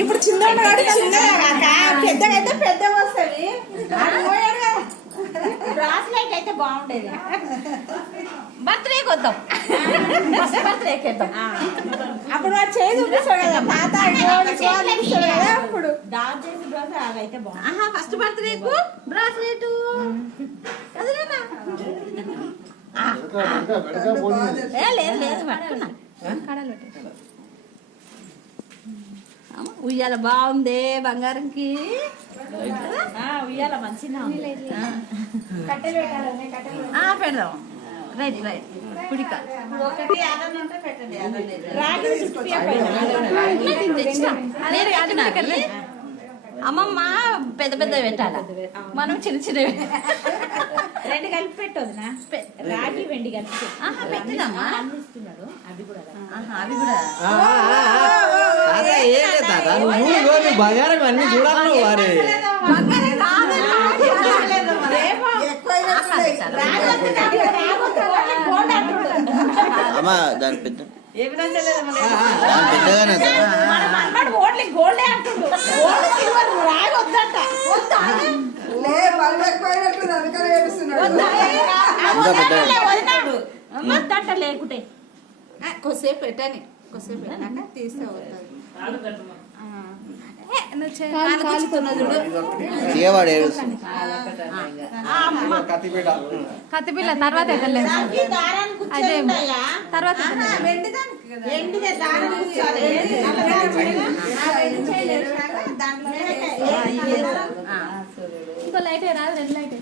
ఇప్పుడు చిన్న పెద్దగా అయితే పెద్ద వస్తుంది. బ్రాస్లైట్ అయితే బాగుండేది. బర్త్డేకి వద్దాం, బర్త్డేకి వద్దాం. అప్పుడు వాడు చేయి చూపిస్తాడు కదా తాత కదా. అప్పుడు డాన్స్ చేసి బ్రాస్ అయితే బాగుంది. ఫస్ట్ బర్త్డేకు బ్రాస్లైట్ లేదు లేదు పట్టుకున్నా. ఉయ్యాల బాగుంది బంగారంకి. ఉయ్యాల మంచిగా పెడదాం. రైట్ రైట్ కుడిక అమ్మమ్మ పెద్ద పెద్ద పెట్టాలా, మనం చిన్న చిన్నవి రెండు కలిపి పెట్టదు. రాగి వెండి కలిపి పెట్టినామా అందిస్తున్నాడు. అవి కూడా అవి కూడా బంగారం అన్ని చూడాలి. వారి అమ్మా దాని పెద్ద గోల్డే అంటుండు. రాగి వద్దట. వద్దంట లేకుంటే కొద్దిసేపు పెట్టని, కొద్దిసేపు పెట్టాక తీస్తే అవుతుంది. కత్తిపిల్ల తర్వాత తర్వాత ఇంకో లైట్ రాదు, రెండు లైట్